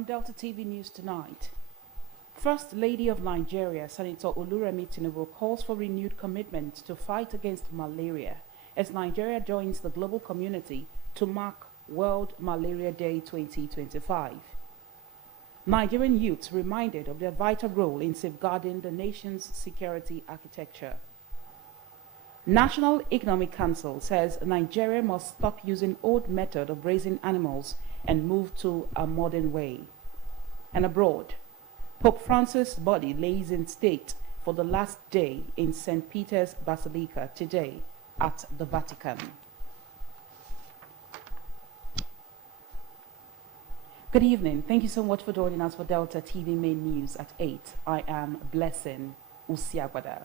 On Delta TV News tonight, First Lady of Nigeria, Senator Oluremi Tinubu, calls for renewed commitment to fight against malaria as Nigeria joins the global community to mark World Malaria Day 2025. Nigerian youths reminded of their vital role in safeguarding the nation's security architecture. National Economic Council says Nigeria must stop using old method of raising animals and move to a modern way. And abroad, Pope Francis' body lays in state for the last day in St. Peter's Basilica today at the Vatican. Good evening. Thank you so much for joining us for Delta TV Main News at 8. I am Blessing Usiagbada.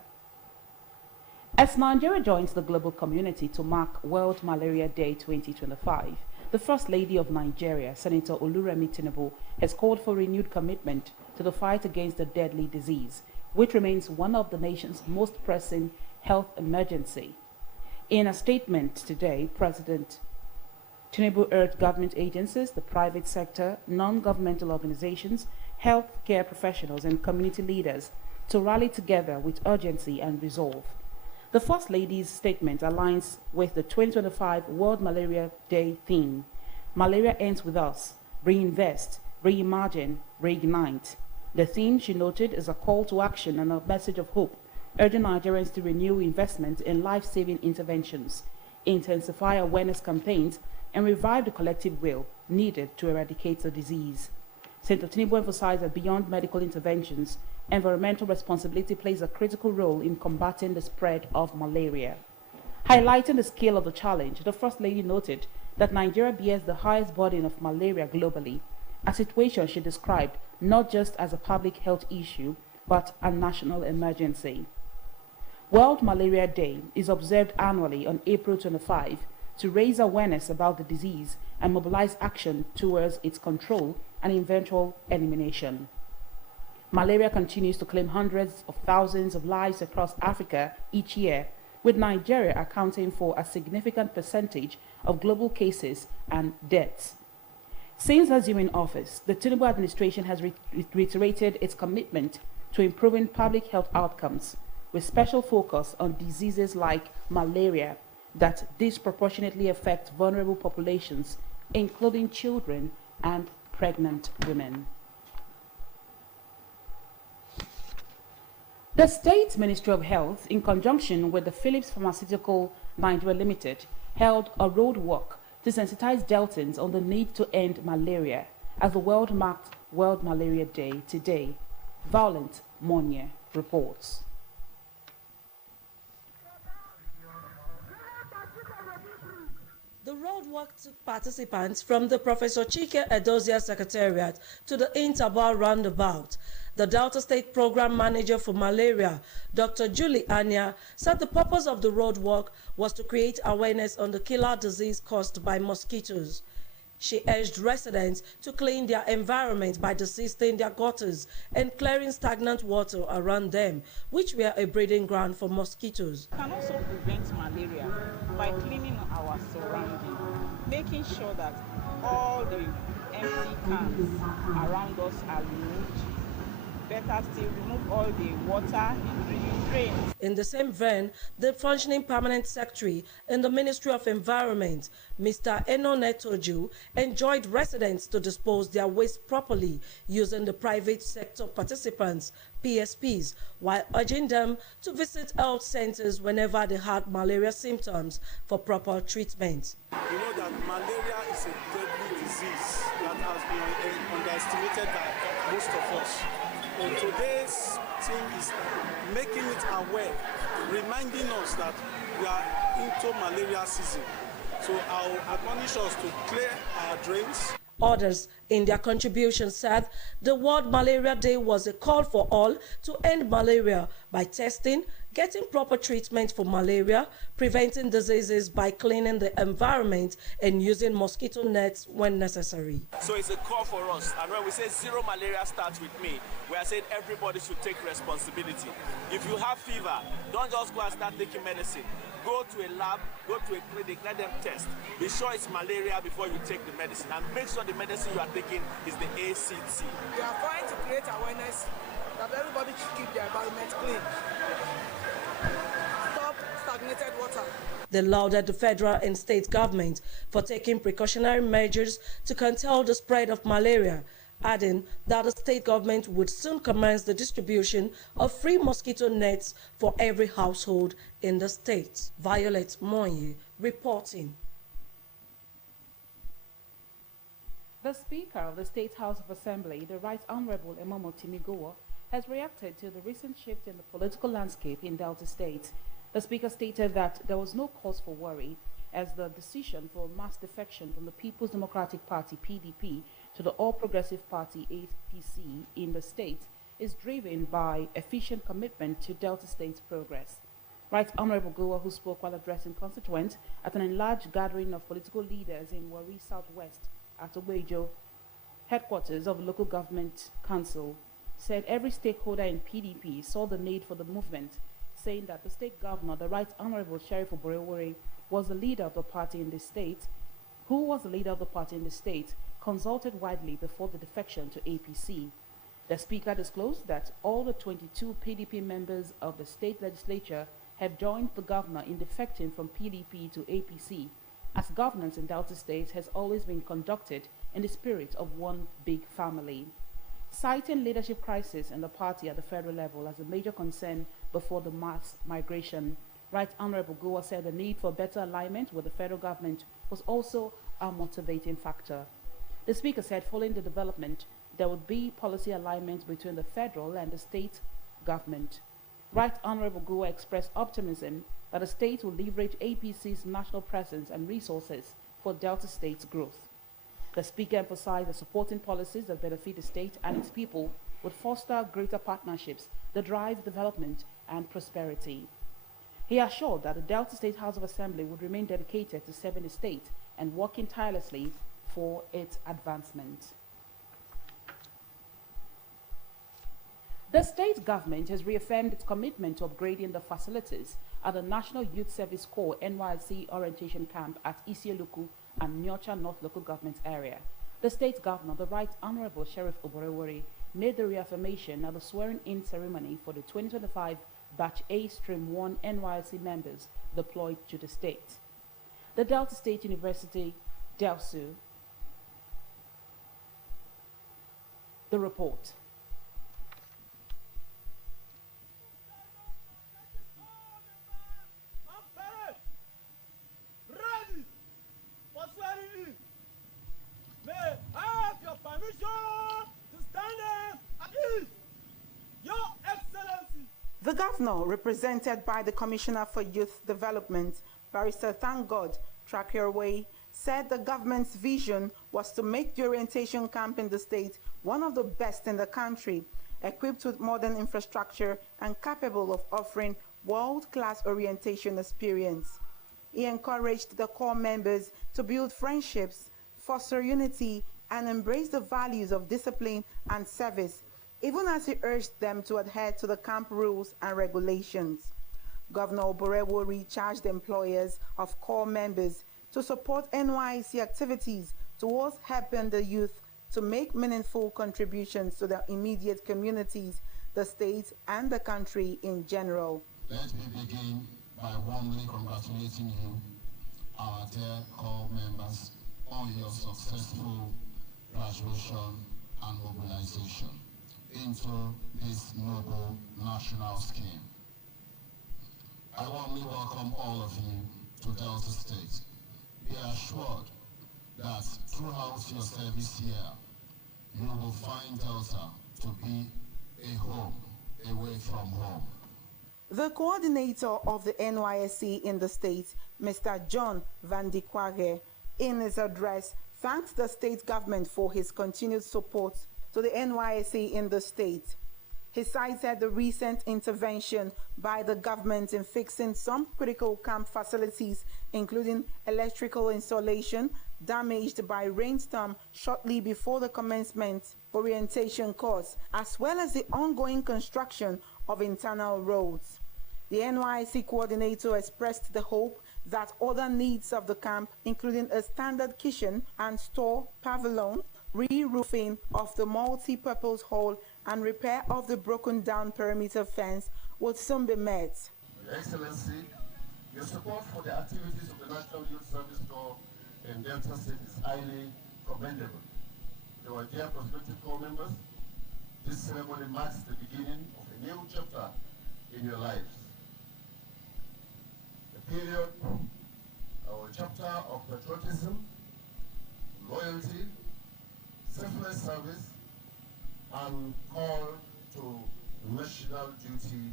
As Nigeria joins the global community to mark World Malaria Day 2025, the First Lady of Nigeria, Senator Oluremi Tinubu, has called for renewed commitment to the fight against the deadly disease, which remains one of the nation's most pressing health emergency. In a statement today, President Tinubu urged government agencies, the private sector, non-governmental organizations, healthcare professionals, and community leaders to rally together with urgency and resolve. The First Lady's statement aligns with the 2025 World Malaria Day theme, Malaria Ends With Us, Reinvest, Reimagine, Reignite. The theme, she noted, is a call to action and a message of hope, urging Nigerians to renew investment in life-saving interventions, intensify awareness campaigns, and revive the collective will needed to eradicate the disease. Senator Tinubu emphasized that beyond medical interventions, environmental responsibility plays a critical role in combating the spread of malaria. Highlighting the scale of the challenge, the First Lady noted that Nigeria bears the highest burden of malaria globally, a situation she described not just as a public health issue, but a national emergency. World Malaria Day is observed annually on April 25 to raise awareness about the disease and mobilize action towards its control and eventual elimination. Malaria continues to claim hundreds of thousands of lives across Africa each year, with Nigeria accounting for a significant percentage of global cases and deaths. Since assuming office, the Tinubu administration has reiterated its commitment to improving public health outcomes, with special focus on diseases like malaria that disproportionately affect vulnerable populations, including children and pregnant women. The State Ministry of Health, in conjunction with the Philips Pharmaceutical Nigeria Limited, held a road walk to sensitize Deltans on the need to end malaria as the world marked World Malaria Day today. Violent Monye reports. The road walk took participants from the Professor Chike Edozia Secretariat to the Interbar roundabout. The Delta State Program Manager for Malaria, Dr. Julie Anya, said the purpose of the road walk was to create awareness on the killer disease caused by mosquitoes. She urged residents to clean their environment by desisting their gutters and clearing stagnant water around them, which were a breeding ground for mosquitoes. We can also prevent malaria by cleaning our surroundings, making sure that all the empty cans around us are removed. Better still, remove all the water in drains. In the same vein, the functioning permanent secretary in the Ministry of Environment, Mr. Eno Netoju, enjoined residents to dispose their waste properly using the private sector participants, PSPs, while urging them to visit health centers whenever they had malaria symptoms for proper treatment. You know that malaria is a deadly disease that has been underestimated by most of us. And today's thing is making it aware, reminding us that we are into malaria season. So I'll admonish us to clear our drains. Others, in their contribution, said the World Malaria Day was a call for all to end malaria by testing, getting proper treatment for malaria, preventing diseases by cleaning the environment and using mosquito nets when necessary. So it's a call for us, and when we say zero malaria starts with me, we are saying everybody should take responsibility. If you have fever, don't just go and start taking medicine. Go to a lab, go to a clinic, let them test. Be sure it's malaria before you take the medicine, and make sure the medicine you are taking is the ACT. We are trying to create awareness that everybody should keep their environment clean. Stop stagnated water. They lauded the federal and state government for taking precautionary measures to control the spread of malaria, adding that the state government would soon commence the distribution of free mosquito nets for every household in the state. Violet Moye reporting. The Speaker of the State House of Assembly, the Right Honorable Emomo Timigowo, has reacted to the recent shift in the political landscape in Delta State. The Speaker stated that there was no cause for worry as the decision for mass defection from the People's Democratic Party, PDP, to the All Progressive Party, APC, in the state is driven by efficient commitment to Delta State's progress. Right Honorable Gowa, who spoke while addressing constituents at an enlarged gathering of political leaders in Warri Southwest at Owejo, headquarters of the Local Government Council, said every stakeholder in PDP saw the need for the movement, saying that the state governor, the Right Honorable Sheriff Oborewori, was the leader of the party in the state, consulted widely before the defection to APC. The Speaker disclosed that all the 22 PDP members of the state legislature had joined the governor in defecting from PDP to APC, as governance in Delta State has always been conducted in the spirit of one big family. Citing leadership crisis in the party at the federal level as a major concern before the mass migration, Right Honorable Gowa said the need for better alignment with the federal government was also a motivating factor. The Speaker said following the development, there would be policy alignment between the federal and the state government. Right Honorable Gowa expressed optimism that the state will leverage APC's national presence and resources for Delta State's growth. The Speaker emphasized that supporting policies that benefit the state and its people would foster greater partnerships that drive development and prosperity. He assured that the Delta State House of Assembly would remain dedicated to serving the state and working tirelessly for its advancement. The state government has reaffirmed its commitment to upgrading the facilities at the National Youth Service Corps NYSC orientation camp at Isieluku and Nyocha North Local Government area. The state governor, the Right Honorable Sheriff Oborewori, made the reaffirmation at the swearing-in ceremony for the 2025 Batch A-1 NYSC members deployed to the state. The Delta State University, DELSU. The report. The governor, represented by the Commissioner for Youth Development, Barrister Thank God Trakeorway, said the government's vision was to make the orientation camp in the state one of the best in the country, equipped with modern infrastructure and capable of offering world-class orientation experience. He encouraged the Corps members to build friendships, foster unity, and embrace the values of discipline and service, even as he urged them to adhere to the camp rules and regulations. Governor Oborewori charged employers of Corps members to support NYSC activities towards helping the youth to make meaningful contributions to their immediate communities, the state, and the country in general. Let me begin by warmly congratulating you, our dear Corps members, on your successful graduation and mobilization into this noble national scheme. I warmly welcome all of you to Delta State. Be assured that throughout your service here, you will find Delta to be a home away from home. The coordinator of the NYSC in the state, Mr. John Van de Quagge, in his address, thanked the state government for his continued support to the NYSC in the state. He cited the recent intervention by the government in fixing some critical camp facilities, including electrical installation damaged by rainstorm shortly before the commencement orientation course, as well as the ongoing construction of internal roads. The NYSC coordinator expressed the hope that other needs of the camp, including a standard kitchen and store pavilion, re-roofing of the multi-purpose hall, and repair of the broken-down perimeter fence would soon be met. Your Excellency, your support for the activities of the National Youth Service Corps in Delta State is highly commendable. To our dear prospective corps members, this ceremony marks the beginning of a new chapter in your lives. A period or a chapter of patriotism, loyalty, selfless service, and call to national duty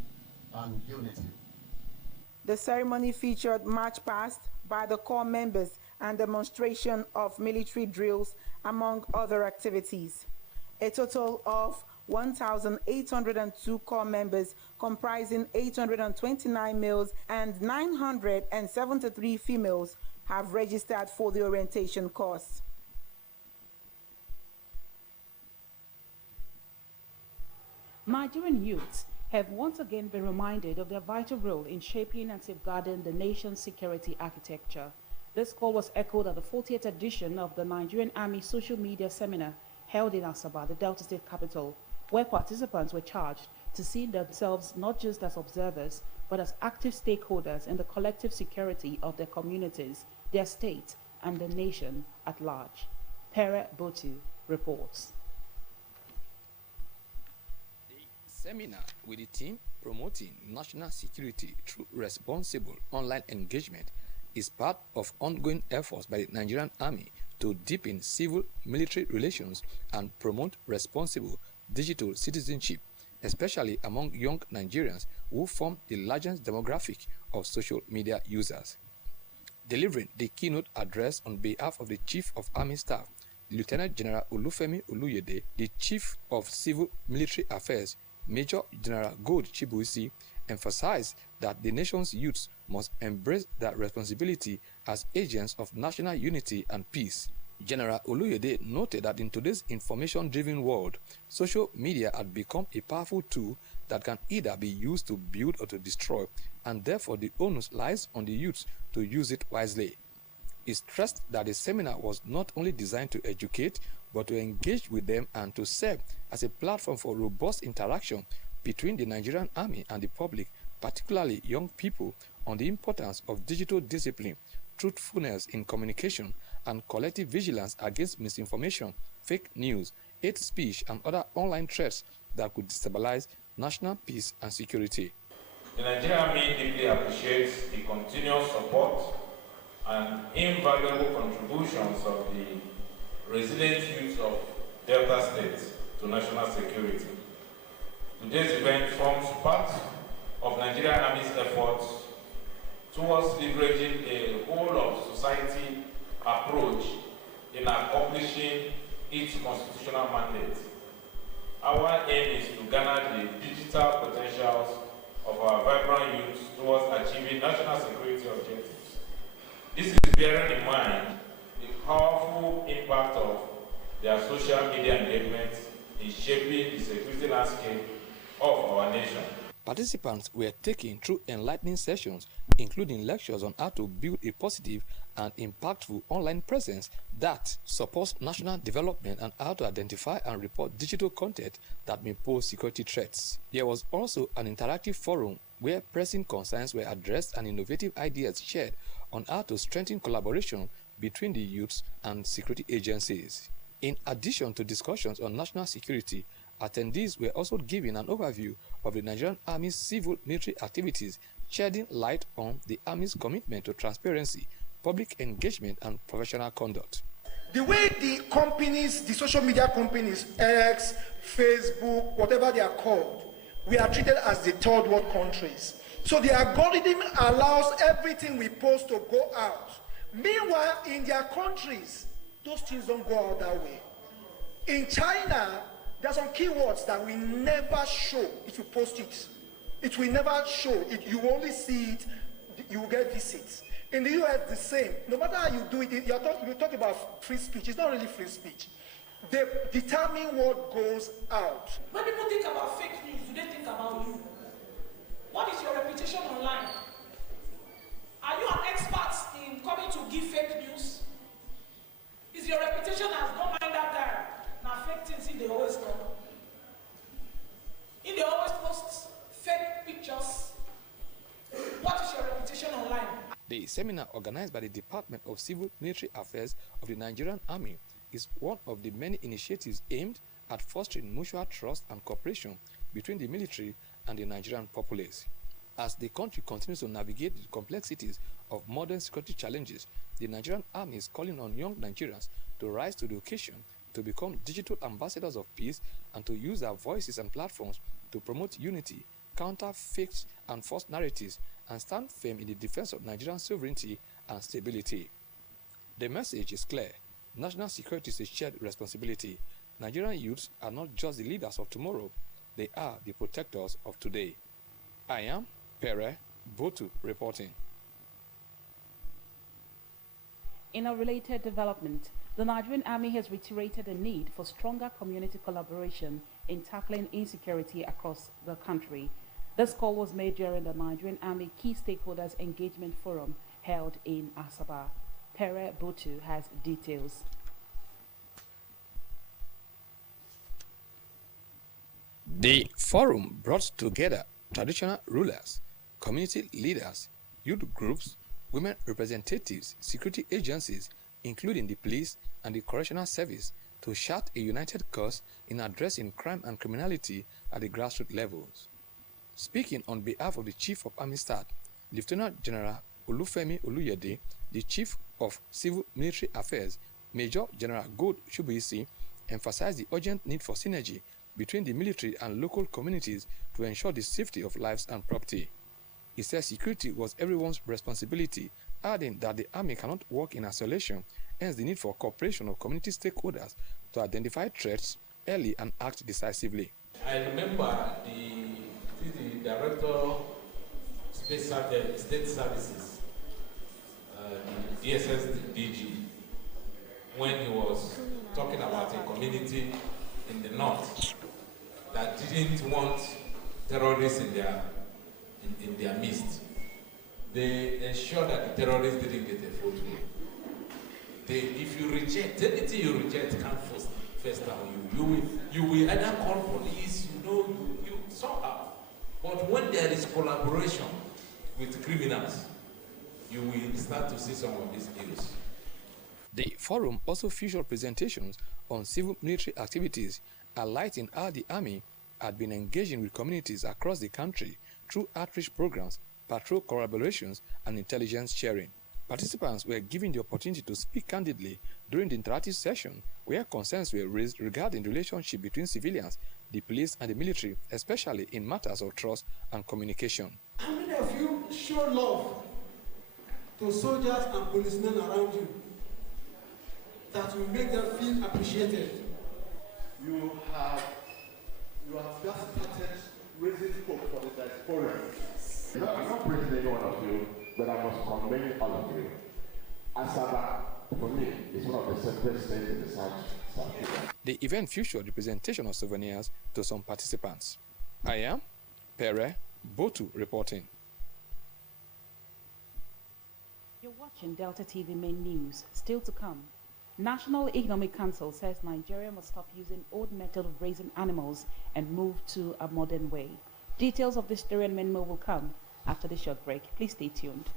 and unity. The ceremony featured march past by the corps members and demonstration of military drills, among other activities. A total of 1,802 corps members, comprising 829 males and 973 females, have registered for the orientation course. Nigerian youths have once again been reminded of their vital role in shaping and safeguarding the nation's security architecture. This call was echoed at the 40th edition of the Nigerian Army Social Media Seminar held in Asaba, the Delta State capital, where participants were charged to see themselves not just as observers, but as active stakeholders in the collective security of their communities, their state, and the nation at large. Pere Botu reports. Seminar with the team promoting national security through responsible online engagement is part of ongoing efforts by the Nigerian Army to deepen civil-military relations and promote responsible digital citizenship, especially among young Nigerians who form the largest demographic of social media users. Delivering the keynote address on behalf of the Chief of Army Staff, Lieutenant General Olufemi Oluyede, the Chief of Civil Military Affairs, Major General Gold Chibuisi, emphasized that the nation's youths must embrace that responsibility as agents of national unity and peace. General Oluyede noted that in today's information-driven world, social media had become a powerful tool that can either be used to build or to destroy, and therefore the onus lies on the youths to use it wisely. He stressed that the seminar was not only designed to educate, but to engage with them and to serve as a platform for robust interaction between the Nigerian Army and the public, particularly young people, on the importance of digital discipline, truthfulness in communication, and collective vigilance against misinformation, fake news, hate speech, and other online threats that could destabilize national peace and security. The Nigerian Army deeply appreciates the continuous support and invaluable contributions of the resilient youth of Delta State to national security. Today's event forms part of Nigerian Army's efforts towards leveraging a whole-of-society approach in accomplishing its constitutional mandate. Our aim is to garner the digital potentials of our vibrant youth towards achieving national security objectives. This is bearing in mind the powerful impact of their social media engagement in shaping the security landscape of our nation. Participants were taken through enlightening sessions, including lectures on how to build a positive and impactful online presence that supports national development and how to identify and report digital content that may pose security threats. There was also an interactive forum where pressing concerns were addressed and innovative ideas shared on how to strengthen collaboration between the youths and security agencies. In addition to discussions on national security, attendees were also given an overview of the Nigerian Army's civil military activities, shedding light on the Army's commitment to transparency, public engagement, and professional conduct. The way the companies, the social media companies, X, Facebook, whatever they are called, we are treated as the third world countries. So the algorithm allows everything we post to go out. Meanwhile, in their countries, those things don't go out that way. In China, There are some keywords that we never show if you post it. It will never show. You only see it, you will get visits. In the US, the same. No matter how you do it, you talk about free speech. It's not really free speech. They determine what goes out. When people think about fake news, do they think about you? What is your reputation online? Are you an expert in coming to give fake news? Is your reputation as don't mind that guy? Now fake things in the always come. In the always post fake pictures. What is your reputation online? The seminar organized by the Department of Civil Military Affairs of the Nigerian Army is one of the many initiatives aimed at fostering mutual trust and cooperation between the military and the Nigerian populace. As the country continues to navigate the complexities of modern security challenges, the Nigerian Army is calling on young Nigerians to rise to the occasion, to become digital ambassadors of peace, and to use their voices and platforms to promote unity, counter fake and false narratives, and stand firm in the defense of Nigerian sovereignty and stability. The message is clear. National security is a shared responsibility. Nigerian youths are not just the leaders of tomorrow, they are the protectors of today. I am Pere Botu reporting. In a related development, the Nigerian Army has reiterated the need for stronger community collaboration in tackling insecurity across the country. This call was made during the Nigerian Army Key Stakeholders Engagement Forum held in Asaba. Pere Botu has details. The forum brought together traditional rulers, community leaders, youth groups, women representatives, security agencies, including the police and the correctional service, to chart a united course in addressing crime and criminality at the grassroots levels. Speaking on behalf of the Chief of Army Staff, Lieutenant General Olufemi Oluyede, the Chief of Civil Military Affairs, Major General Gold Shubuisi, emphasized the urgent need for synergy between the military and local communities to ensure the safety of lives and property. He said security was everyone's responsibility, adding that the Army cannot work in isolation, hence the need for cooperation of community stakeholders to identify threats early and act decisively. I remember the Director State Services, the DSS DG, when he was talking about a community in the north that didn't want terrorists in their midst. They ensured that the terrorists didn't get a foothold. If you reject, anything you reject can first on you will either call police, you somehow. But when there is collaboration with criminals, you will start to see some of these ills. The forum also featured presentations on civil military activities, highlighting how the Army had been engaging with communities across the country through outreach programs, patrol collaborations, and intelligence sharing. Participants were given the opportunity to speak candidly during the interactive session, where concerns were raised regarding the relationship between civilians, the police, and the military, especially in matters of trust and communication. How many of you show love to soldiers and policemen around you that will make them feel appreciated? You have just started raising hope for the diaspora. I'm not praising any one of you, but I must commend all of you. Asaba, for me, is one of the simplest things in the South Africa. The event featured the presentation of souvenirs to some participants. I am Pere Botu reporting. You're watching Delta TV Main News. Still to come. National Economic Council says Nigeria must stop using old method of raising animals and move to a modern way. Details of this story and many more will come after the short break. Please stay tuned.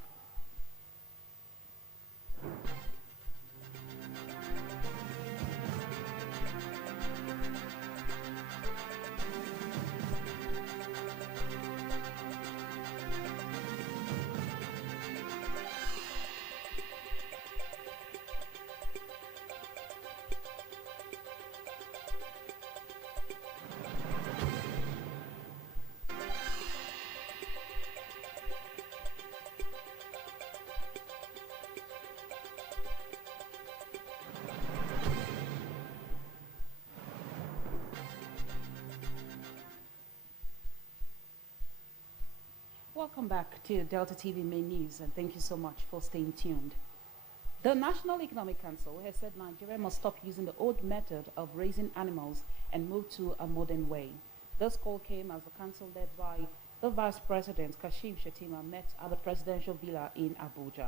Welcome back to Delta TV Main News, and thank you so much for staying tuned. The National Economic Council has said Nigeria must stop using the old method of raising animals and move to a modern way. This call came as the council led by the Vice President Kashim Shettima met at the presidential villa in Abuja.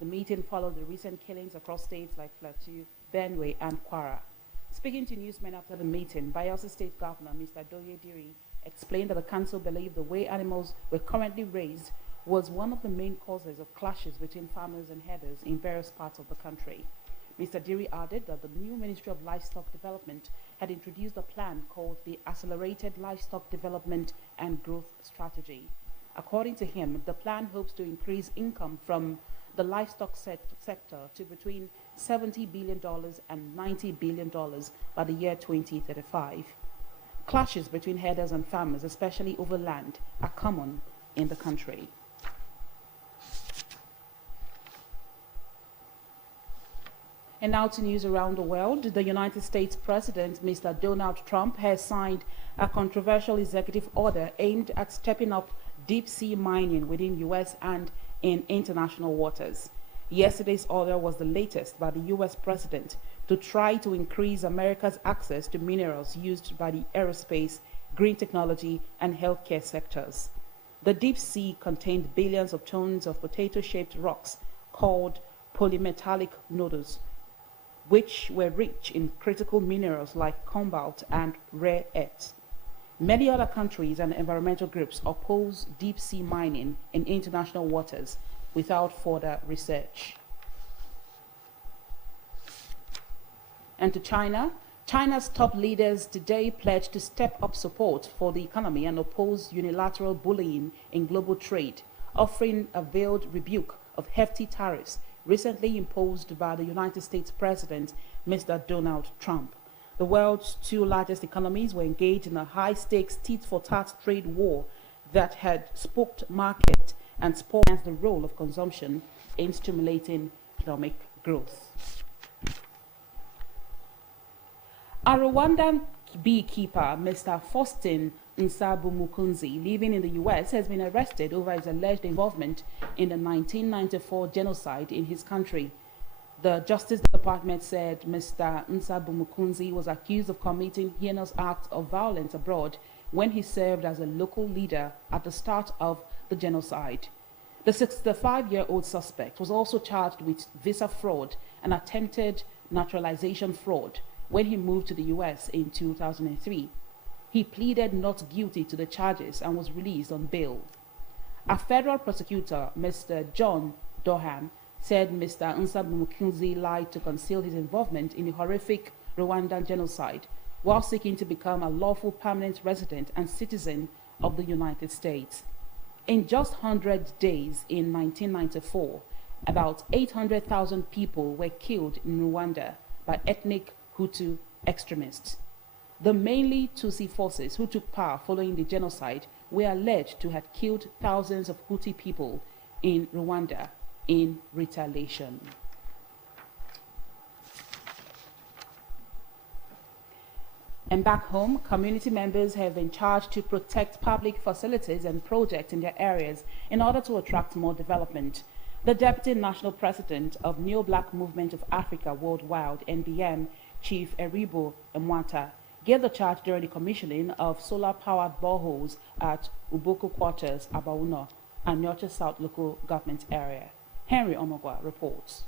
The meeting followed the recent killings across states like Plateau, Benue, and Kwara. Speaking to newsmen after the meeting, Bayelsa State Governor Mr. Doye Diri explained that the council believed the way animals were currently raised was one of the main causes of clashes between farmers and herders in various parts of the country. Mr. Diri added that the new Ministry of Livestock Development had introduced a plan called the Accelerated Livestock Development and Growth Strategy. According to him, the plan hopes to increase income from the livestock sector to between $70 billion and $90 billion by the year 2035. Clashes between herders and farmers, especially over land, are common in the country. And now to news around the world. The United States President, Mr. Donald Trump, has signed a controversial executive order aimed at stepping up deep-sea mining within U.S. and in international waters. Yesterday's order was the latest by the U.S. president to try to increase America's access to minerals used by the aerospace, green technology, and healthcare sectors. The deep sea contained billions of tons of potato-shaped rocks called polymetallic nodules, which were rich in critical minerals like cobalt and rare earths. Many other countries and environmental groups oppose deep-sea mining in international waters without further research. And to China, China's top leaders today pledged to step up support for the economy and oppose unilateral bullying in global trade, offering a veiled rebuke of hefty tariffs recently imposed by the United States President, Mr. Donald Trump. The world's two largest economies were engaged in a high-stakes tit-for-tat trade war that had spooked market and spurred the role of consumption in stimulating economic growth. A Rwandan beekeeper, Mr. Faustin Nsabumukunzi, living in the U.S., has been arrested over his alleged involvement in the 1994 genocide in his country. The Justice Department said Mr. Nsabumukunzi was accused of committing heinous acts of violence abroad when he served as a local leader at the start of the genocide. The 65-year-old suspect was also charged with visa fraud and attempted naturalization fraud when he moved to the U.S. in 2003. He pleaded not guilty to the charges and was released on bail. A federal prosecutor, Mr. John Dohan, said Mr. Nsabumukunzi lied to conceal his involvement in the horrific Rwandan genocide while seeking to become a lawful permanent resident and citizen of the United States. In just 100 days in 1994, about 800,000 people were killed in Rwanda by ethnic Hutu extremists. The mainly Tutsi forces who took power following the genocide were alleged to have killed thousands of Hutu people in Rwanda in retaliation. And back home, community members have been charged to protect public facilities and projects in their areas in order to attract more development. The Deputy National President of Neo Black Movement of Africa Worldwide, NBM, Chief Eribo Mwata, gave the charge during the commissioning of solar-powered boreholes at Uboko Quarters, Abauno, and Nyocha South Local Government Area. Henry Omogwa reports.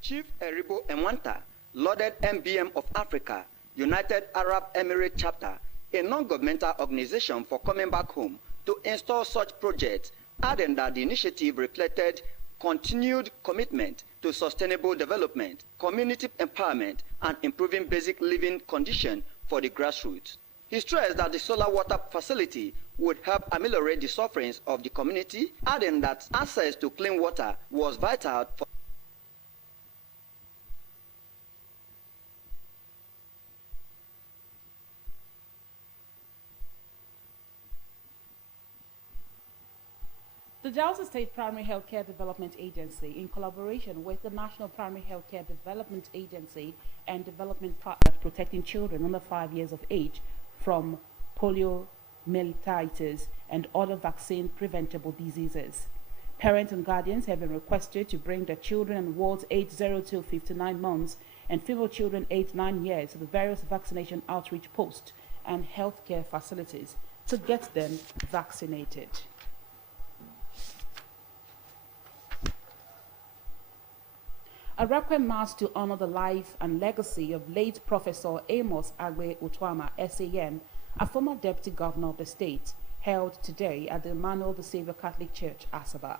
Chief Eribo Mwanta lauded MBM of Africa, United Arab Emirates Chapter, a non-governmental organization, for coming back home to install such projects, adding that the initiative reflected continued commitment to sustainable development, community empowerment, and improving basic living conditions for the grassroots. He stressed that the solar water facility would help ameliorate the sufferings of the community, adding that access to clean water was vital for The Delta State Primary Healthcare Development Agency, in collaboration with the National Primary Healthcare Development Agency and development partners protecting children under 5 years of age, from poliomyelitis and other vaccine-preventable diseases. Parents and guardians have been requested to bring their children and wards aged 0 to 59 months and female children aged 9 years to the various vaccination outreach posts and healthcare facilities to get them vaccinated. A requiem mass to honor the life and legacy of late Professor Amos Agbe Utuama, SAN, a former deputy governor of the state, held today at the Emmanuel the Saviour Catholic Church, Asaba.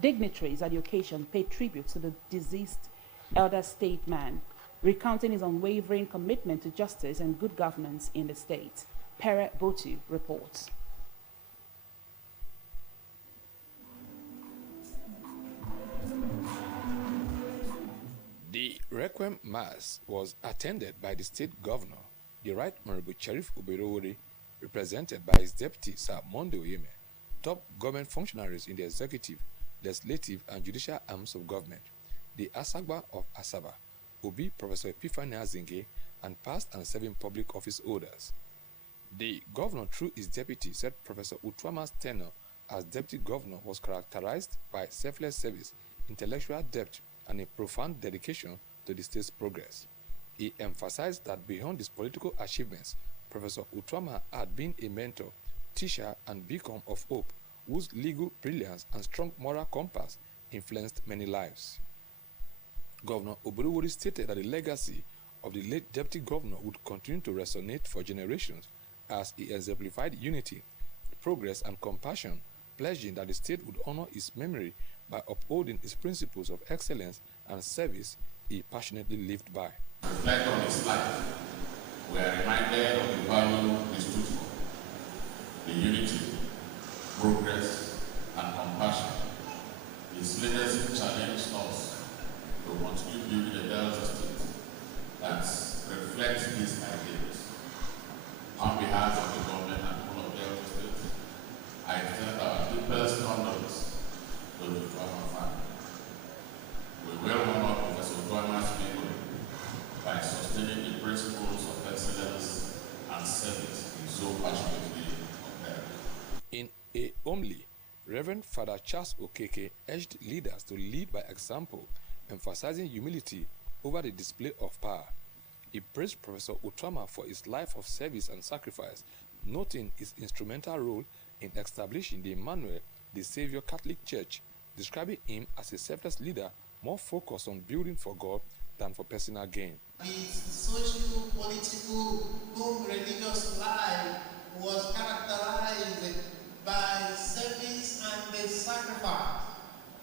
Dignitaries at the occasion paid tribute to the deceased elder statesman, recounting his unwavering commitment to justice and good governance in the state. Pere Botu reports. The Requiem Mass was attended by the state governor, the Right Honorable Sheriff Oberowori, represented by his deputy, Sir Monday Oyeme, top government functionaries in the executive, legislative, and judicial arms of government, the Asagba of Asaba, Obi Professor Epiphany Azinge, and past and serving public office holders. The governor, through his deputy, said Professor Utuama's tenure as deputy governor was characterized by selfless service, intellectual depth, and a profound dedication to the state's progress. He emphasized that beyond his political achievements, Professor Utuama had been a mentor, teacher, and beacon of hope, whose legal brilliance and strong moral compass influenced many lives. Governor Oberowori stated that the legacy of the late deputy governor would continue to resonate for generations as he exemplified unity, progress, and compassion, pledging that the state would honor his memory by upholding his principles of excellence and service he passionately lived by. Reflect on his life. We are reminded of the value he stood for, the unity, progress, and compassion. His leadership challenged us to continue building a Delta state that reflects these ideals. On behalf of the government and people of Delta State, I extend our deepest condolence to the Utuama family. We will honor Professor Utuama's memory by sustaining the principles of excellence and service he so passionately upheld. In a homily, Reverend Father Charles Okeke urged leaders to lead by example, emphasizing humility over the display of power. He praised Professor Utuama for his life of service and sacrifice, noting his instrumental role in establishing the Emmanuel the Saviour Catholic Church, describing him as a selfless leader more focused on building for God than for personal gain. His social, political, religious life was characterized by service and the sacrifice,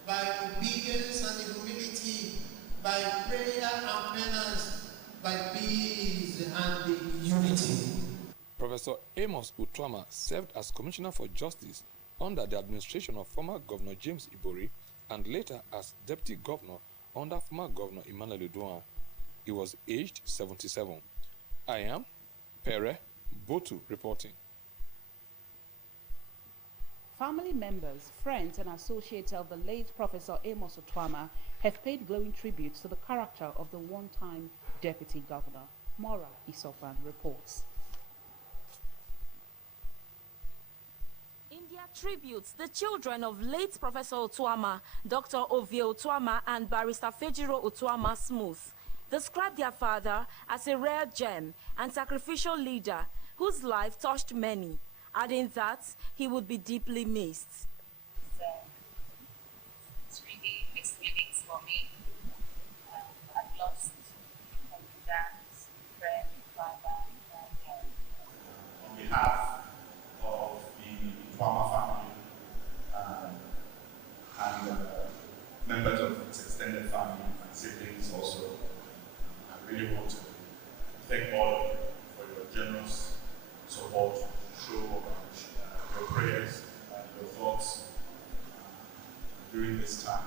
by obedience and humility, by prayer and penance, by peace and unity. Professor Amos Utuama served as Commissioner for Justice under the administration of former Governor James Ibori and later as Deputy Governor under former Governor Emmanuel Uduaghan. He was aged 77. I am Pere Botu reporting. Family members, friends, and associates of the late Professor Amos Utuama have paid glowing tributes to the character of the one-time Deputy Governor. Maura Isopan reports. In their tributes, the children of late Professor Utuama, Dr. Ovie Utuama, and Barrister Fejiro Utuama Smooth described their father as a rare gem and sacrificial leader whose life touched many, adding that he would be deeply missed. It's really mixed feelings for me. I've lost a dad, friend, father, on behalf of the Utuama family and members of its extended family and siblings also, I really want to thank all of you for your generous support, show your prayers and your thoughts during this time.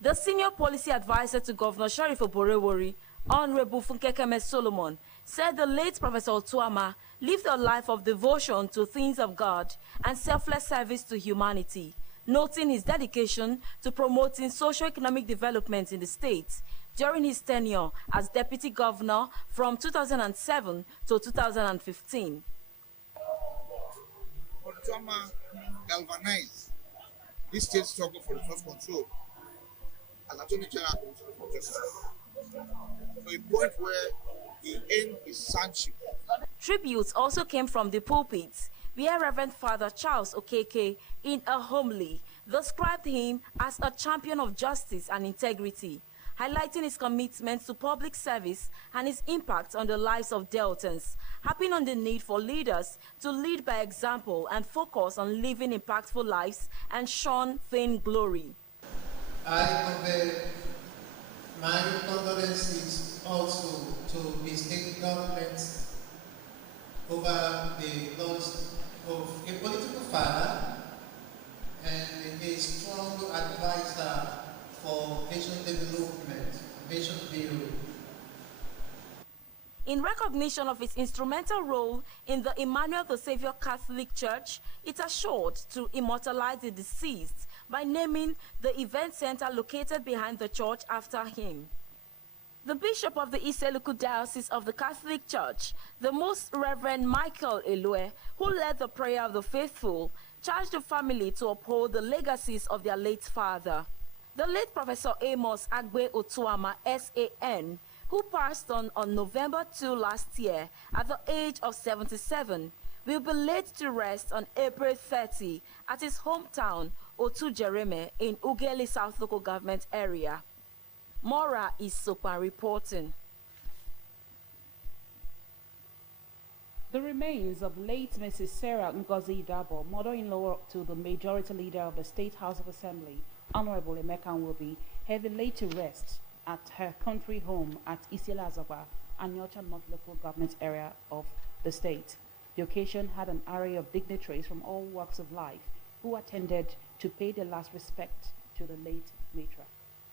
The senior policy advisor to Governor Sheriff Oberowori, Honorable Funkekeme Solomon, said the late Professor Utuama lived a life of devotion to things of God and selfless service to humanity, noting his dedication to promoting socio-economic development in the state during his tenure as deputy governor from 2007 to 2015. Otuama galvanized this state struggle for resource control as Attorney General of Justice to a point where he earned his sonship. Tributes also came from the pulpits, where Reverend Father Charles Okeke, in a homily, described him as a champion of justice and integrity, highlighting his commitment to public service and his impact on the lives of Deltans, harping on the need for leaders to lead by example and focus on living impactful lives and shun vain glory. I convey my condolences also to the state government over the loss of a political father and a strong advisor for nation development, nation building. In recognition of its instrumental role in the Emmanuel the Savior Catholic Church, it assured to immortalize the deceased by naming the event center located behind the church after him. The Bishop of the Iseluku Diocese of the Catholic Church, the Most Reverend Michael Elue, who led the prayer of the faithful, charged the family to uphold the legacies of their late father. The late Professor Amos Agbe Otuama, SAN, who passed on November 2 last year at the age of 77, will be laid to rest on April 30 at his hometown, Otu Jereme, in Ughelli South Local Government Area. Mora Isopa reporting. The remains of late Mrs. Sarah Ngozi Dabo, mother-in-law to the majority leader of the State House of Assembly, Honorable Emeka Nwobi, have been laid to rest at her country home at Isiala Azagba, Anyocha North Local Government Area of the state. The occasion had an array of dignitaries from all walks of life who attended to pay their last respect to the late matriarch.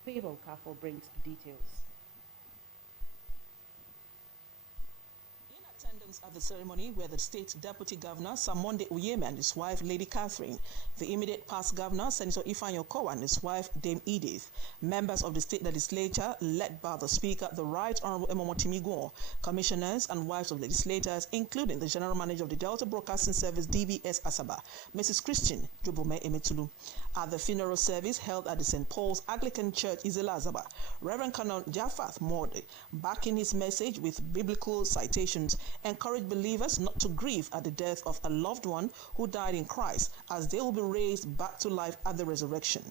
Favor Okafor brings details. Attendance at the ceremony were the state deputy governor Samonde Uyeme and his wife Lady Catherine, the immediate past governor Senator Ifeanyi Okowa and his wife Dame Edith, members of the state legislature led by the speaker the Right Honorable Emomotimi Guo, commissioners and wives of legislators including the general manager of the Delta Broadcasting Service DBS Asaba, Mrs. Christine Jubome Emetulu. At the funeral service held at the St. Paul's Anglican Church Isiala Azagba, Reverend Colonel Jaffath Morde, backing his message with biblical citations, encourage believers not to grieve at the death of a loved one who died in Christ, as they will be raised back to life at the resurrection.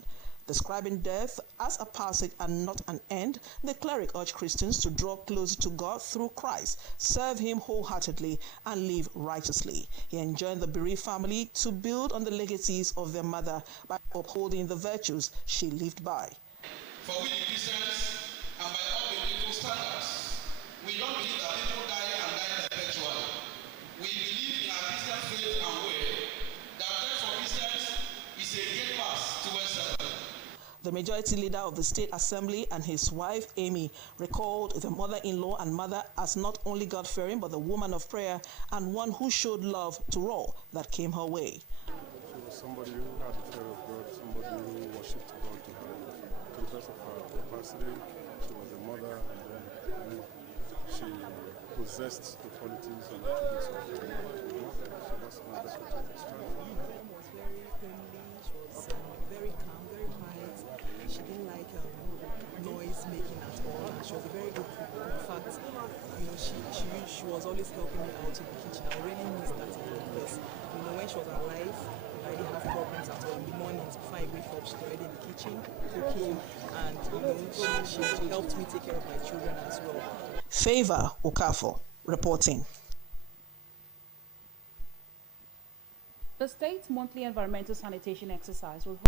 Describing death as a passage and not an end, the cleric urged Christians to draw closer to God through Christ, serve Him wholeheartedly, and live righteously. He enjoined the bereaved family to build on the legacies of their mother by upholding the virtues she lived by. For we Christians, and by all biblical standards, we don't believe that people die and die perpetually. We believe in our Christian faith and way that death for Christians is a gate pass towards heaven. The majority leader of the State Assembly and his wife, Amy, recalled the mother-in-law and mother as not only God-fearing, but a woman of prayer and one who showed love to all that came her way. She was somebody who had the fear of God, somebody who worshipped God to the best of her capacity. She was a mother, and then she possessed the qualities and attributes of a mother. So that's what she described. Was very friendly. She was very calm, very quiet. She didn't like noise making at all. She was a very good cook. In fact, she was always helping me out in the kitchen. I really miss that because when she was alive, I didn't have problems at all. In the mornings before I wake up, she's already in the kitchen cooking, and she helped me take care of my children as well. Favor Okafor reporting. The state's monthly environmental sanitation exercise will